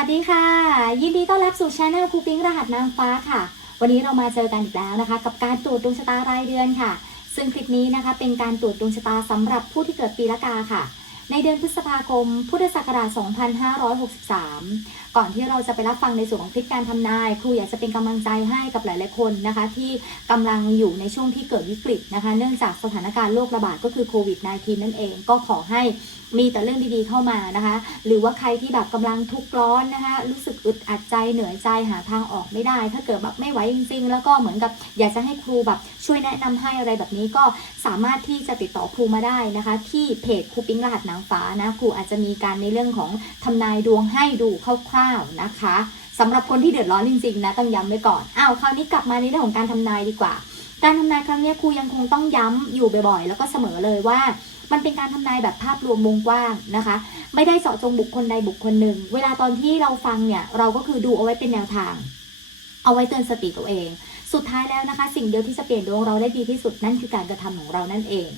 สวัสดีค่ะ ยินดีต้อนรับสู่ช anel ครูปิ๊งรหัสนางฟ้าค่ะ วันนี้เรามาเจอกันอีกแล้วนะคะ กับการตรวจดวงชะตารายเดือนค่ะ ซึ่งคลิปนี้นะคะเป็นการตรวจดวงชะตาสำหรับผู้ที่เกิดปีละกาค่ะ ในเดือนพฤษภาคม พุทธศักราช 2563ก่อนที่เราจะไปรับฟังในส่วนของคลิปการทำนาย ครูอยากจะเป็นกำลังใจให้กับหลาย ๆ คนนะคะ ที่กำลังอยู่ในช่วงที่เกิดวิกฤตนะคะ เนื่องจากสถานการณ์โรคระบาดก็คือโควิด -19 นั่นเองก็ขอให้มีแต่เรื่องดีๆเข้ามานะคะ หรือว่าใครที่แบบกำลังทุกข์ร้อนนะคะ รู้สึกอึดอัดใจเหนื่อยใจหาทางออกไม่ได้ ถ้าเกิดแบบไม่ไหวจริง ๆ แล้วก็เหมือนกับอยากจะให้ครูแบบช่วยแนะนำให้อะไรแบบนี้ก็สามารถที่จะติดต่อครูมาได้นะคะ ที่เพจครูปิ๊งรหัสนางฟ้านะครูอาจจะมีการในเรื่องของทำนายดวงให้ดูคร่าวๆนะคะสำหรับคนที่เดือดร้อนจริงๆนะต้องย้ำไว้ก่อนอ้าวคราวนี้กลับมาในเรื่องของการทำนายดีกว่า การทำนายครั้งนี้ครูยังคงต้องย้ำอยู่บ่อยๆ แล้วก็เสมอเลยว่า มันเป็นการทำนายแบบภาพรวมวงกว้างนะคะ ไม่ได้เจาะจงบุคคลใดบุคคลหนึ่ง เวลาตอนที่เราฟังเนี่ยเราก็คือดูเอาไว้เป็นแนวทาง เอาไว้เตือนสติตัวเอง สุดท้ายแล้วนะคะ สิ่งเดียวที่จะเปลี่ยนดวงเราได้ดีที่สุดนั่นคือการกระทำของเรานั่นเอง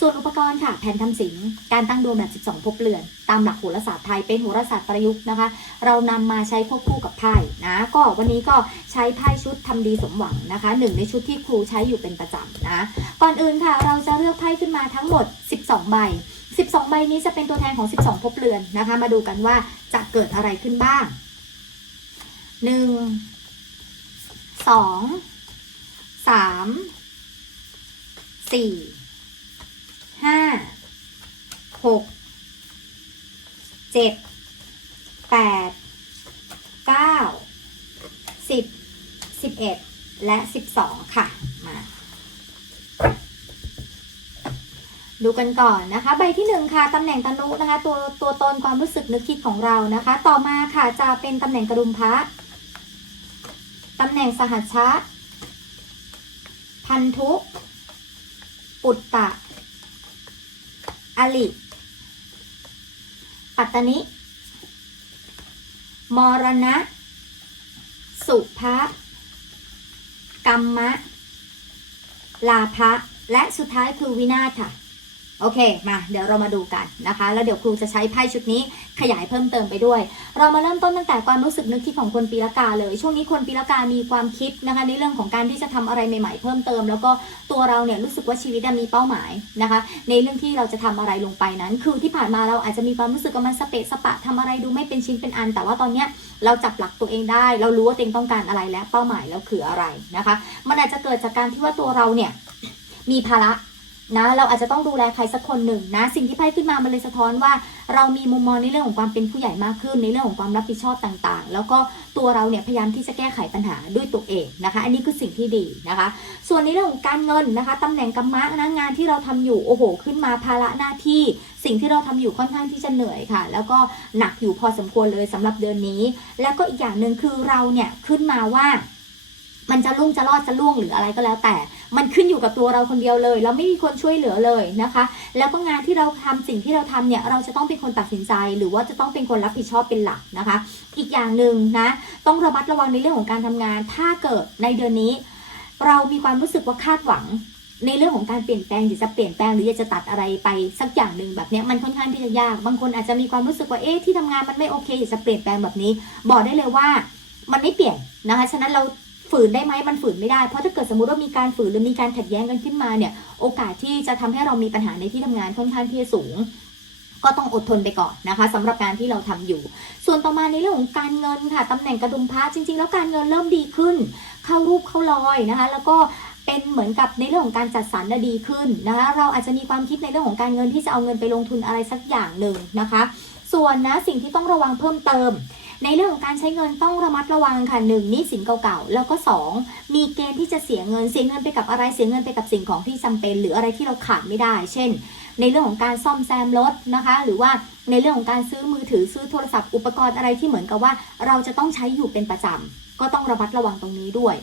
ส่วนอุปกรณ์ค่ะ แผ่นทำสิงการตั้งดวงแบบ 12ภพเรือน ตามหลักโหราศาสตร์ไทยเป็นโหราศาสตร์ประยุกต์นะคะ เรานำมาใช้ควบคู่กับไพ่นะ ก็วันนี้ก็ใช้ไพ่ชุดทำดีสมหวังนะคะหนึ่งในชุดที่ครูใช้อยู่เป็นประจำนะ ก่อนอื่นค่ะ เราจะเลือกไพ่ขึ้นมาทั้งหมด 12 ใบ 12 ใบนี้จะเป็นตัวแทนของ 12ภพเรือนนะคะ มาดูกันว่าจะเกิดอะไรขึ้นบ้าง 1 2 3 4 ห้าหกเจ็ดแปดเก้าสิบสิบเอ็ดและสิบสองค่ะ มา ดูกันก่อนนะคะ ใบที่หนึ่งค่ะตำแหน่งตนุนะคะ ตัวตัวตนความรู้สึกนึกคิดของเรานะคะ ต่อมาค่ะจะเป็นตำแหน่งกระดุมพระตำแหน่งสหัชชะ พันธุ ปุตตะ อลิ ปัตตนิ มรณะ สุภะกรรมะ ลาภะ และสุดท้ายคือวินาศค่ะ โอเค มา เดี๋ยวเรามาดูกันนะคะ แล้วเดี๋ยวครูจะใช้ไพ่ชุดนี้ขยายเพิ่มเติมไปด้วย เรามาเริ่มต้นตั้งแต่ความรู้สึกนึกคิดของคนปีละกาเลย ช่วงนี้คนปีละกามีความคิดนะคะ ในเรื่องของการที่จะทำอะไรใหม่ ๆ เพิ่มเติม แล้วก็ตัวเราเนี่ยรู้สึกว่าชีวิตมีเป้าหมายนะคะ ในเรื่องที่เราจะทำอะไรลงไปนั้น คือที่ผ่านมาเราอาจจะมีความรู้สึกว่ามันสเปะสปะทำอะไรดูไม่เป็นชิ้นเป็นอัน แต่ว่าตอนเนี้ยเราจับหลักตัวเองได้ เรารู้ว่าตัวเองต้องการอะไรและเป้าหมายแล้วคืออะไรนะคะ มันอาจจะเกิดจากการที่ว่าตัวเราเนี่ยมีภาระ นะเราอาจจะต้องดูแลใครสักคนหนึ่งนะ สิ่งที่ไพ่ขึ้นมามันเลยสะท้อนว่า เรามีมุมมองในเรื่องของความเป็นผู้ใหญ่มากขึ้นในเรื่องของความรับผิดชอบต่างๆ แล้วก็ตัวเราเนี่ยพยายามที่จะแก้ไขปัญหาด้วยตัวเองนะคะ อันนี้คือสิ่งที่ดีนะคะ ส่วนในเรื่องของการเงินนะคะตำแหน่งกรรมะนะงานที่เราทำอยู่โอ้โห ขึ้นมาภาระหน้าที่ สิ่งที่เราทำอยู่ค่อนข้างที่จะเหนื่อยค่ะ แล้วก็หนักอยู่พอสมควรเลยสำหรับเดือนนี้ แล้วก็อีกอย่างหนึ่งคือเราเนี่ยขึ้นมาว่ามันจะลุ่งจะรอดจะล่วงหรืออะไรก็แล้วแต่ มันขึ้นอยู่กับตัวเราคนเดียวเลย เราไม่มีคนช่วยเหลือเลยนะคะ แล้วก็งานที่เราทำสิ่งที่เราทำเนี่ยเราจะต้องเป็นคนตัดสินใจ หรือว่าจะต้องเป็นคนรับผิดชอบเป็นหลักนะคะ อีกอย่างหนึ่งนะต้องระมัดระวังในเรื่องของการทำงาน ถ้าเกิดในเดือนนี้ เรามีความรู้สึกว่าคาดหวังในเรื่องของการเปลี่ยนแปลงอยากจะเปลี่ยนแปลงหรืออยากจะตัดอะไรไปสักอย่างหนึ่งแบบเนี้ยมันค่อนข้างที่จะยาก บางคนอาจจะมีความรู้สึกว่าเอ๊ะที่ทำงานมันไม่โอเคอยากจะเปลี่ยนแปลงแบบนี้ บอกได้เลยว่ามันไม่เปลี่ยนนะคะ ฉะนั้นเรา ฝืนได้ไหมมันฝืนไม่ได้ เพราะถ้าเกิดสมมติว่ามีการฝืนหรือมีการขัดแย้งกันขึ้นมาเนี่ย โอกาสที่จะทำให้เรามีปัญหาในที่ทำงานค่อนข้างที่จะสูง ก็ต้องอดทนไปก่อนนะคะสำหรับการที่เราทำอยู่ ส่วนต่อมาในเรื่องของการเงินค่ะตำแหน่งกระดุมพระจริง ๆ แล้วการเงินเริ่มดีขึ้น เข้ารูปเข้ารอยนะคะ แล้วก็เป็นเหมือนกับในเรื่องของการจัดสรรน่ะดีขึ้นนะคะ เราอาจจะมีความคิดในเรื่องของการเงินที่จะเอาเงินไปลงทุนอะไรสักอย่างหนึ่งนะคะ ส่วนนะสิ่งที่ต้องระวังเพิ่มเติม ในเรื่องของการใช้เงินต้องระมัดระวังค่ะหนึ่งนี่สินเก่าๆแล้วก็สองมีเกณฑ์ที่จะเสียเงินเสียเงินไปกับอะไรเสียเงินไปกับสิ่งของที่จำเป็น หรืออะไรที่เราขาดไม่ได้ เช่น ในเรื่องของการซ่อมแซมรถนะคะ หรือว่าในเรื่องของการซื้อมือถือซื้อโทรศัพท์อุปกรณ์อะไรที่เหมือนกับว่า เราจะต้องใช้อยู่เป็นประจำก็ต้องระมัดระวังตรงนี้ด้วย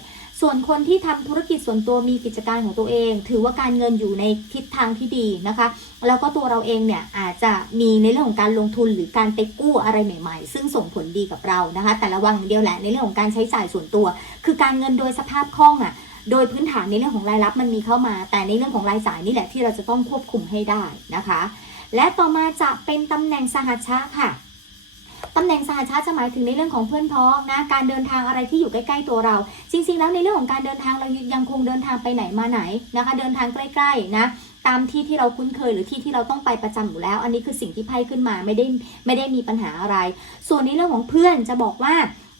ส่วนคนที่ทำธุรกิจส่วนตัวมีกิจการของตัวเอง ถือว่าการเงินอยู่ในทิศทางที่ดีนะคะ แล้วก็ตัวเราเองเนี่ยอาจจะมีในเรื่องของการลงทุนหรือการไปกู้อะไรใหม่ ๆ ซึ่งส่งผลดีกับเรานะคะ แต่ระวังเดียวแหละในเรื่องของการใช้จ่ายส่วนตัว คือการเงินโดยสภาพคล่องอะโดยพื้นฐานในเรื่องของรายรับมันมีเข้ามา แต่ในเรื่องของรายจ่ายนี่แหละที่เราจะต้องควบคุมให้ได้นะคะ และต่อมาจะเป็นตำแหน่งสหัชชะค่ะ ตำแหน่งสหชาติจะหมายถึงในเรื่องของเพื่อนพ้องนะการเดินทางอะไรที่อยู่ใกล้ๆตัวเรา จริงๆ แล้วในเรื่องของการเดินทางเรายังคงเดินทางไปไหนมาไหนนะคะ เดินทางใกล้ๆนะตามที่ที่เราคุ้นเคยหรือที่ที่เราต้องไปประจำอยู่แล้ว อันนี้คือสิ่งที่ไพ่ขึ้นมาไม่ได้ไม่ได้มีปัญหาอะไร ส่วนในเรื่องของเพื่อนจะบอกว่า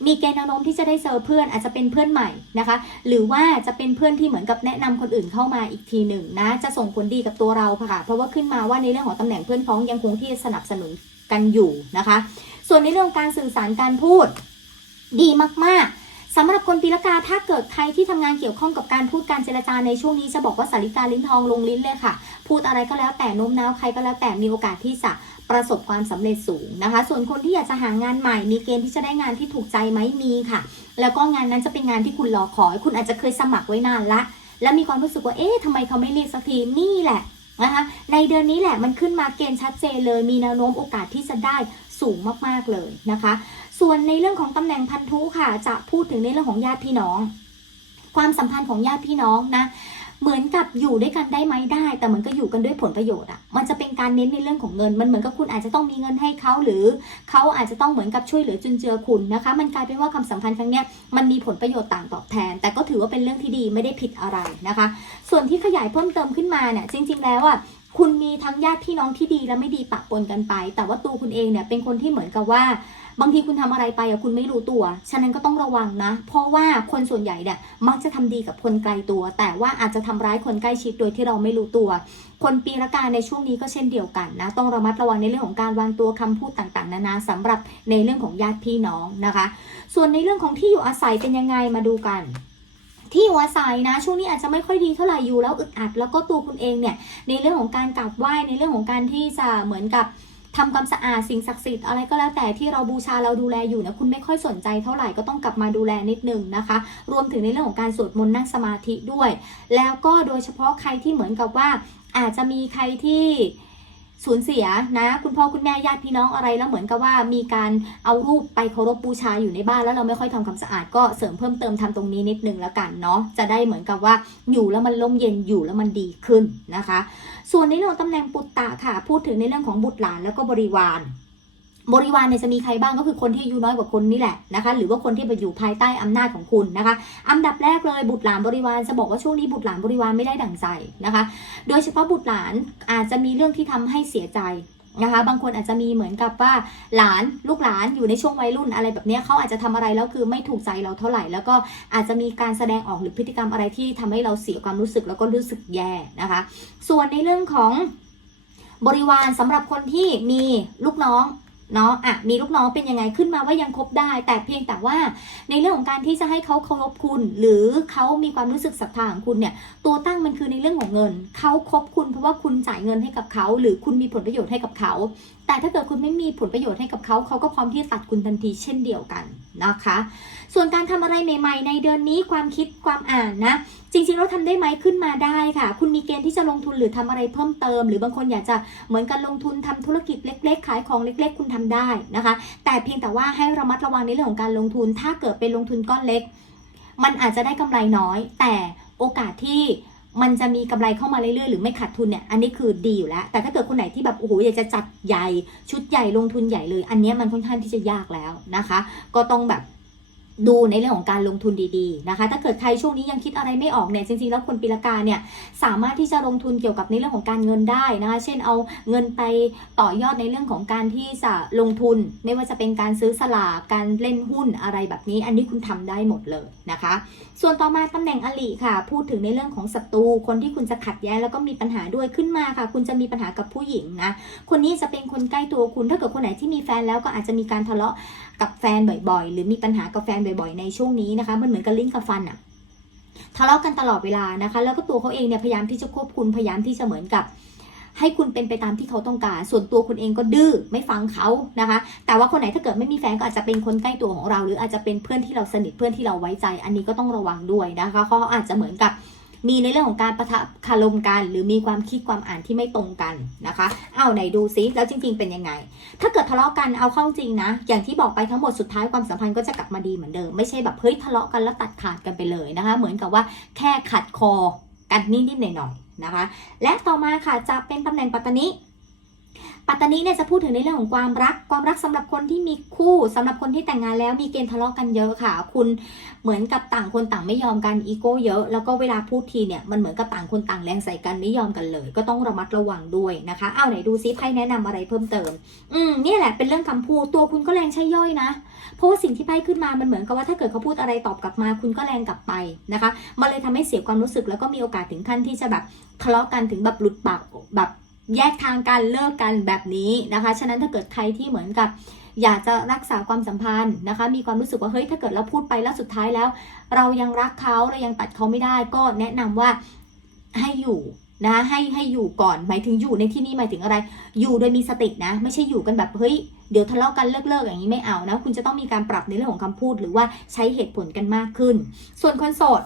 มีเกณฑ์แนวโน้มที่จะได้เจอเพื่อนอาจจะเป็นเพื่อนใหม่นะคะ หรือว่าจะเป็นเพื่อนที่เหมือนกับแนะนำคนอื่นเข้ามาอีกทีหนึ่งนะ จะส่งผลดีกับตัวเราค่ะ เพราะว่าขึ้นมาว่าในเรื่องของตำแหน่งเพื่อนพ้องยังคงที่สนับสนุนกันอยู่นะคะ ส่วนในเรื่องการสื่อสารการพูด ดีมากๆสำหรับคนปีละกาถ้าเกิดใครที่ทำงานเกี่ยวข้องกับการพูดการเจรจาในช่วงนี้จะบอกว่าสาริกาลิ้นทองลงลิ้นเลยค่ะ พูดอะไรก็แล้วแต่โน้มน้าวใครก็แล้วแต่มีโอกาสที่จะประสบความสำเร็จสูงนะคะ ส่วนคนที่อยากจะหางานใหม่ มีเกณฑ์ที่จะได้งานที่ถูกใจไหมมีค่ะ แล้วก็งานนั้นจะเป็นงานที่คุณรอคอย คุณอาจจะเคยสมัครไว้นานละ แล้วมีความรู้สึกว่าเอ๊ะทำไมเขาไม่เรียกสักทีนี่แหละนะคะในเดือนนี้แหละมันขึ้นมาเกณฑ์ชัดเจนเลย มีแนวโน้มโอกาสที่จะได้ สูงมากๆเลยนะคะ ส่วนในเรื่องของตำแหน่งพันธุค่ะ จะพูดถึงในเรื่องของญาติพี่น้อง ความสัมพันธ์ของญาติพี่น้องนะเหมือนกับอยู่ด้วยกันได้ไหมได้ แต่เหมือนก็อยู่กันด้วยผลประโยชน์อะมันจะเป็นการเน้นในเรื่องของเงิน มันเหมือนกับคุณอาจจะต้องมีเงินให้เขาหรือเขาอาจจะต้องเหมือนกับช่วยเหลือจุนเจือคุณนะคะ มันกลายเป็นว่าความสัมพันธ์ครั้งเนี้ยมันมีผลประโยชน์ต่างตอบแทน แต่ก็ถือว่าเป็นเรื่องที่ดีไม่ได้ผิดอะไรนะคะ ส่วนที่ขยายเพิ่มเติมขึ้นมาเนี่ยจริง ๆ แล้วอะ คุณมีทั้งญาติพี่น้องที่ดีและไม่ดีปะปนกันไป แต่ว่าตัวคุณเองเนี่ยเป็นคนที่เหมือนกับว่า บางทีคุณทำอะไรไปอะคุณไม่รู้ตัว ฉะนั้นก็ต้องระวังนะ เพราะว่าคนส่วนใหญ่เนี่ยมักจะทำดีกับคนไกลตัว แต่ว่าอาจจะทำร้ายคนใกล้ชิดโดยที่เราไม่รู้ตัว คนปีละกาในช่วงนี้ก็เช่นเดียวกันนะ ต้องระมัดระวังในเรื่องของการวางตัวคำพูดต่างๆ นานาสำหรับในเรื่องของญาติพี่น้องนะคะ ส่วนในเรื่องของที่อยู่อาศัยเป็นยังไงมาดูกัน ที่อยู่อายนะช่วงนี้อาจจะไม่ค่อยดีเท่าไหร่อยู่แล้วอึดอัด แล้วก็ตัวคุณเองเนี่ยในเรื่องของการกราบไหว้ในเรื่องของการที่จะเหมือนกับทำความสะอาดสิ่งศักดิ์สิทธิ์อะไรก็แล้วแต่ที่เราบูชาเราดูแลอยู่นะคุณไม่ค่อยสนใจเท่าไหร่ก็ต้องกลับมาดูแลนิดนึงนะคะ รวมถึงในเรื่องของการสวดมนต์นั่งสมาธิด้วย แล้วก็โดยเฉพาะใครที่เหมือนกับว่าอาจจะมีใครที่ สูญเสียนะ คุณพ่อคุณแม่ญาติพี่น้องอะไรแล้วเหมือนกับว่ามีการเอารูปไปเคารพบูชาอยู่ในบ้านแล้วเราไม่ค่อยทำความสะอาดก็เสริมเพิ่มเติมทำตรงนี้นิดนึงแล้วกันเนาะจะได้เหมือนกับว่าอยู่แล้วมันร่มเย็นอยู่แล้วมันดีขึ้นนะคะ ส่วนในเรื่องตำแหน่งปุตตะค่ะ พูดถึงในเรื่องของบุตรหลานแล้วก็บริวาร บริวารเนี่ยจะมีใครบ้างก็คือคนที่อายุน้อยกว่าคนนี่แหละนะคะ หรือว่าคนที่ไปอยู่ภายใต้อำนาจของคุณนะคะ อันดับแรกเลยบุตรหลานบริวารจะบอกว่าช่วงนี้บุตรหลานบริวารไม่ได้ดั่งใจนะคะ โดยเฉพาะบุตรหลานอาจจะมีเรื่องที่ทำให้เสียใจนะคะ บางคนอาจจะมีเหมือนกับว่าหลานลูกหลานอยู่ในช่วงวัยรุ่นอะไรแบบนี้เขาอาจจะทำอะไรแล้วคือไม่ถูกใจเราเท่าไหร่ แล้วก็อาจจะมีการแสดงออกหรือพฤติกรรมอะไรที่ทำให้เราเสียความรู้สึกแล้วก็รู้สึกแย่นะคะ ส่วนในเรื่องของบริวารสำหรับคนที่มีลูกน้อง เนาะอะมีลูกน้องเป็นยังไงขึ้นมาว่ายังคบได้ แต่เพียงแต่ว่าในเรื่องของการที่จะให้เขาเคารพคุณ หรือเขามีความรู้สึกศรัทธาของคุณเนี่ย ตัวตั้งมันคือในเรื่องของเงิน เขาคบคุณเพราะว่าคุณจ่ายเงินให้กับเขา หรือคุณมีผลประโยชน์ให้กับเขาแต่ถ้าเกิดคุณไม่มีผลประโยชน์ให้กับเขา เขาก็พร้อมที่จะตัดคุณทันทีเช่นเดียวกันนะคะ ส่วนการทำอะไรใหม่ ๆ ในเดือนนี้ความคิดความอ่านนะ จริงๆเราทำได้ไหมขึ้นมาได้ค่ะ คุณมีเกณฑ์ที่จะลงทุนหรือทำอะไรเพิ่มเติม หรือบางคนอยากจะเหมือนกันลงทุนทำธุรกิจเล็ก ๆ ขายของเล็ก ๆ คุณทำได้นะคะ แต่เพียงแต่ว่าให้ระมัดระวังในเรื่องของการลงทุน ถ้าเกิดเป็นลงทุนก้อนเล็ก มันอาจจะได้กำไรน้อย แต่โอกาสที่ มันจะมีกำไรเข้ามาเรื่อยๆ หรือไม่ขาดทุนเนี่ย อันนี้คือดีอยู่แล้ว แต่ถ้าเกิดคนไหนที่แบบโอ้โหอยากจะจัดใหญ่ชุดใหญ่ลงทุนใหญ่เลย อันนี้มันค่อนข้างที่จะยากแล้วนะคะ ก็ต้องแบบ ดูในเรื่องของการลงทุนดีๆนะคะ ถ้าเกิดใครช่วงนี้ยังคิดอะไรไม่ออกเนี่ยจริงๆแล้วคนปีละกาเนี่ยสามารถที่จะลงทุนเกี่ยวกับในเรื่องของการเงินได้นะคะ เช่นเอาเงินไปต่อยอดในเรื่องของการที่จะลงทุน ไม่ว่าจะเป็นการซื้อสลากการเล่นหุ้นอะไรแบบนี้ อันนี้คุณทำได้หมดเลยนะคะ ส่วนต่อมาตำแหน่งอลิค่ะ พูดถึงในเรื่องของศัตรูคนที่คุณจะขัดแย้งแล้วก็มีปัญหาด้วยขึ้นมาค่ะ คุณจะมีปัญหากับผู้หญิงนะคนนี้จะเป็นคนใกล้ตัวคุณถ้าเกิดคนไหนที่มีแฟนแล้วก็อาจจะมีการทะเลาะกับแฟนบ่อยๆ หรือมีปัญหากับแฟนบ่อยๆ ในช่วงนี้นะคะ มันเหมือนกับลิ้นกับฟันอะทะเลาะกันตลอดเวลานะคะ แล้วก็ตัวเขาเองเนี่ยพยายามที่จะควบคุมพยายามที่จะเหมือนกับ ให้คุณเป็นไปตามที่เขาต้องการ ส่วนตัวคุณเองก็ดื้อไม่ฟังเขานะคะ แต่ว่าคนไหนถ้าเกิดไม่มีแฟนก็อาจจะเป็นคนใกล้ตัวของเรา หรืออาจจะเป็นเพื่อนที่เราสนิทเพื่อนที่เราไว้ใจ อันนี้ก็ต้องระวังด้วยนะคะเขาอาจจะเหมือนกับ มีในเรื่องของการประทะคารมกัน หรือมีความคิดความอ่านที่ไม่ตรงกันนะคะเอาไหนดูซิแล้วจริง ๆ เป็นยังไง ถ้าเกิดทะเลาะกันเอาเข้าจริงนะ อย่างที่บอกไปทั้งหมดสุดท้ายความสัมพันธ์ก็จะกลับมาดีเหมือนเดิมไม่ใช่แบบเฮ้ยทะเลาะกันแล้วตัดขาดกันไปเลยนะคะ เหมือนกับว่าแค่ขัดคอกันนิดๆหน่อยๆนะคะ และต่อมาค่ะจะเป็นตำแหน่งปัตตานี ปัตตานีเนี่ยจะพูดถึงในเรื่องของความรัก ความรักสำหรับคนที่มีคู่สำหรับคนที่แต่งงานแล้วมีเกณฑ์ทะเลาะกันเยอะค่ะ คุณเหมือนกับต่างคนต่างไม่ยอมกันอีโก้เยอะ แล้วก็เวลาพูดทีเนี่ยมันเหมือนกับต่างคนต่างแรงใส่กันไม่ยอมกันเลย ก็ต้องระมัดระวังด้วยนะคะเอาไหนดูซิไพ่แนะนำอะไรเพิ่มเติม อืมนี่แหละเป็นเรื่องคำพูดตัวคุณก็แรงใช่ย่อยนะเพราะว่าสิ่งที่ไพ่ขึ้นมามันเหมือนกับว่าถ้าเกิดเขาพูดอะไรตอบกลับมา คุณก็แรงกลับไปนะคะมันเลยทำให้เสียความรู้สึกแล้วก็มีโอกาสถึงขั้นที่จะแบบทะเลาะกันถึงแบบหลุดปากแบบ แยกทางกันเลิกกันแบบนี้นะคะ ฉะนั้นถ้าเกิดใครที่เหมือนกับ อยากจะรักษาความสัมพันธ์นะคะ มีความรู้สึกว่าเฮ้ยถ้าเกิดเราพูดไปแล้วสุดท้ายแล้ว เรายังรักเขาเรายังตัดเขาไม่ได้ ก็แนะนำว่าให้อยู่นะให้ให้อยู่ก่อนหมายถึงอยู่ในที่นี้หมายถึงอะไร อยู่โดยมีสตินะ ไม่ใช่อยู่กันแบบเฮ้ยเดี๋ยวทะเลาะกันเลิกๆอย่างนี้ไม่เอานะ คุณจะต้องมีการปรับในเรื่องของคำพูดหรือว่าใช้เหตุผลกันมากขึ้น ส่วนคนโสด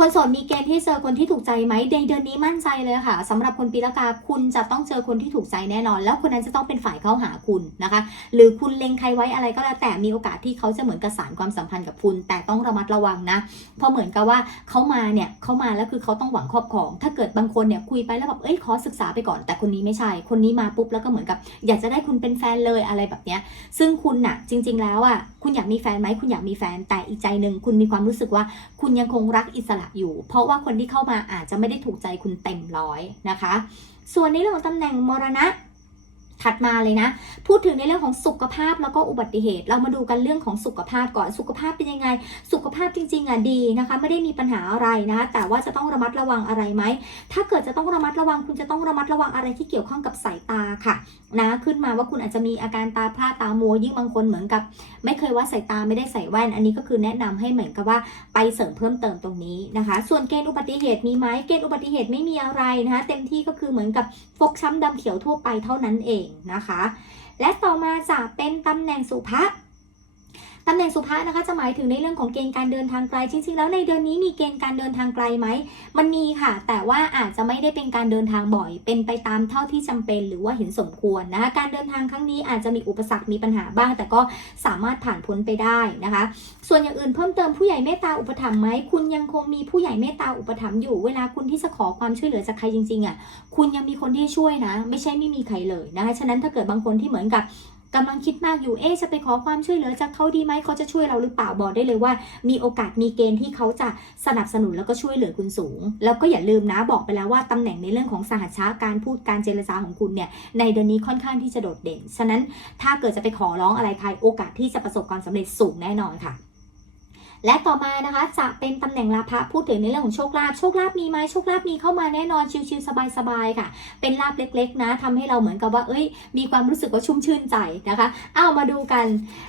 คนโสดมีเกณฑ์ที่เจอคนที่ถูกใจไหมในเดือนนี้มั่นใจเลยค่ะสำหรับคนปีละกาคุณจะต้องเจอคนที่ถูกใจแน่นอน แล้วคนนั้นจะต้องเป็นฝ่ายเข้าหาคุณนะคะ หรือคุณเล็งใครไว้อะไรก็แล้วแต่มีโอกาสที่เขาจะเหมือนกระสานความสัมพันธ์กับคุณ แต่ต้องระมัดระวังนะเพราะเหมือนกับว่าเขามาเนี่ยเขามาแล้วคือเขาต้องหวังครอบครอง ถ้าเกิดบางคนเนี่ยคุยไปแล้วแบบเอ้ยขอศึกษาไปก่อน แต่คนนี้ไม่ใช่ คนนี้มาปุ๊บแล้วก็เหมือนกับ อยากจะได้คุณเป็นแฟนเลยอะไรแบบเนี้ยซึ่งคุณน่ะจริง ๆ แล้วอะคุณอยากมีแฟนไหมคุณอยากมีแฟนแต่อีกใจหนึ่งคุณมีความรู้สึกว่าคุณยังคงรักอิสระอยู่ เพราะว่าคนที่เข้ามาอาจจะไม่ได้ถูกใจคุณเต็มร้อยนะคะ ส่วนในเรื่องของตำแหน่งมรณะ ถัดมาเลยนะ พูดถึงในเรื่องของสุขภาพแล้วก็อุบัติเหตุ เรามาดูกันเรื่องของสุขภาพก่อนสุขภาพเป็นยังไง สุขภาพจริงๆอะดีนะคะ ไม่ได้มีปัญหาอะไรนะคะแต่ว่าจะต้องระมัดระวังอะไรไหมถ้าเกิดจะต้องระมัดระวังคุณจะต้องระมัดระวังอะไรที่เกี่ยวข้องกับสายตาค่ะนะขึ้นมาว่าคุณอาจจะมีอาการตาพร่าตามัวยิ่งบางคนเหมือนกับ ไม่เคยว่าสายตาไม่ได้ใส่แว่น อันนี้ก็คือแนะนำให้เหมือนกับว่าไปเสริมเพิ่มเติมตรงนี้นะคะ ส่วนเกณฑ์อุบัติเหตุมีไหมเกณฑ์อุบัติเหตุไม่มีอะไรนะคะเต็มที่ก็คือเหมือนกับฟกช้ำดำเขียวทั่วไปเท่านั้นเองนะคะ และต่อมาจะเป็นตำแหน่งสุภะ ตำแหน่งสุภาษนะคะจะหมายถึงในเรื่องของเกณฑ์การเดินทางไกลจริงๆแล้วในเดือนนี้มีเกณฑ์การเดินทางไกลไหมมันมีค่ะ แต่ว่าอาจจะไม่ได้เป็นการเดินทางบ่อย เป็นไปตามเท่าที่จำเป็น หรือว่าเห็นสมควรนะคะการเดินทางครั้งนี้อาจจะมีอุปสรรคมีปัญหาบ้าง แต่ก็สามารถผ่านพ้นไปได้นะคะ ส่วนอย่างอื่นเพิ่มเติมผู้ใหญ่เมตตาอุปถัมภ์ไหมคุณยังคงมีผู้ใหญ่เมตตาอุปถัมภ์อยู่ เวลาคุณที่จะขอความช่วยเหลือจากใครจริงๆอะคุณยังมีคนที่ช่วยนะ ไม่ใช่ไม่มีใครเลยนะคะฉะนั้นถ้าเกิดบางคนที่เหมือนกับ กำลังคิดมากอยู่ เอ๊จะไปขอความช่วยเหลือจากเขาดีไหมเขาจะช่วยเราหรือเปล่าบอกได้เลยว่า มีโอกาสมีเกณฑ์ที่เขาจะสนับสนุนแล้วก็ช่วยเหลือคุณสูง แล้วก็อย่าลืมนะบอกไปแล้วว่าตำแหน่งในเรื่องของสหชาการพูดการเจรจาของคุณเนี่ยในเดือนนี้ค่อนข้างที่จะโดดเด่น ฉะนั้นถ้าเกิดจะไปขอร้องอะไรใครโอกาสที่จะประสบความสำเร็จสูงแน่นอนค่ะ และต่อมานะคะจะเป็นตำแหน่งลาภะพูดถึงในเรื่องของโชคลาภโชคลาภมีไหมโชคลาภมีเข้ามาแน่นอนชิวๆสบายๆค่ะ เป็นลาภเล็ก ๆ นะทำให้เราเหมือนกับว่า เอ้ย มีความรู้สึกว่าชุ่มชื่นใจนะคะเอามาดูกัน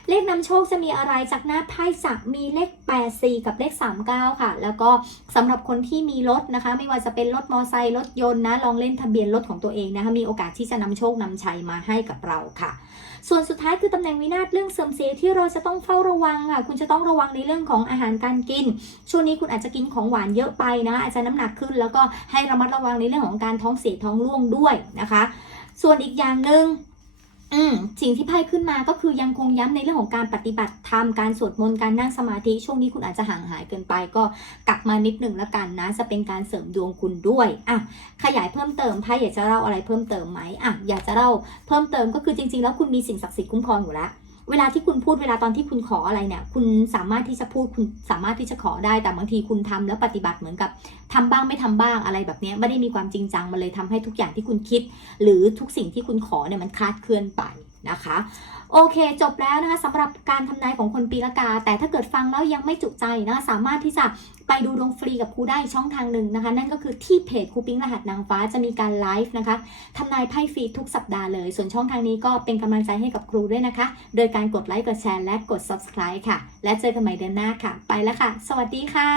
เลขนำโชคจะมีอะไรจากหน้าไพ่จะมีเลข 8 4 กับเลข 39 ค่ะ แล้วก็สำหรับคนที่มีรถนะคะ ไม่ว่าจะเป็นรถมอไซค์รถยนต์นะลองเล่นทะเบียนรถของตัวเองนะคะมีโอกาสที่จะนำโชคนำชัยมาให้กับเราค่ะส่วนสุดท้ายคือตำแหน่งวินาศเรื่องเสื่อมเสียที่เราจะต้องเฝ้าระวังค่ะคุณจะต้องระวังในเรื่องของอาหารการกิน ช่วงนี้คุณอาจจะกินของหวานเยอะไปนะอาจจะน้ำหนักขึ้น แล้วก็ให้ระมัดระวังในเรื่องของการท้องเสียท้องร่วงด้วยนะคะ ส่วนอีกอย่างหนึ่ง สิ่งที่ไพ่ขึ้นมาก็คือยังคงย้ำในเรื่องของการปฏิบัติธรรมการสวดมนต์การนั่งสมาธิช่วงนี้คุณอาจจะห่างหายเกินไปก็กลับมานิดหนึ่งแล้วกันนะ จะเป็นการเสริมดวงคุณด้วยอะขยายเพิ่มเติมไพ่อยากจะเล่าอะไรเพิ่มเติมไหมอะอยากจะเล่าเพิ่มเติมก็คือจริง ๆ แล้วคุณมีสิ่งศักดิ์สิทธิ์คุ้มครองอยู่แล้ว เวลาที่คุณพูดเวลาตอนที่คุณขออะไรเนี่ย คุณสามารถที่จะพูดคุณสามารถที่จะขอได้แต่บางทีคุณทำแล้วปฏิบัติเหมือนกับทำบ้างไม่ทำบ้างอะไรแบบนี้ไม่ได้มีความจริงจังมันเลยทำให้ทุกอย่างที่คุณคิด หรือทุกสิ่งที่คุณขอเนี่ยมันคลาดเคลื่อนไปนะคะ โอเค จบแล้วนะคะสำหรับการทำนายของคนปีละกา แต่ถ้าเกิดฟังแล้วยังไม่จุใจนะคะสามารถที่จะไปดูดวงฟรีกับครูได้ช่องทางหนึ่งนะคะ นั่นก็คือที่เพจครูปิ้งรหัสนางฟ้าจะมีการไลฟ์นะคะทำนายไพ่ฟรีทุกสัปดาห์เลย ส่วนช่องทางนี้ก็เป็นกำลังใจให้กับครูด้วยนะคะ โดยการกดไลค์กดแชร์และกด subscribe ค่ะ และเจอกันใหม่เดือนหน้าค่ะ ไปแล้วค่ะ สวัสดีค่ะ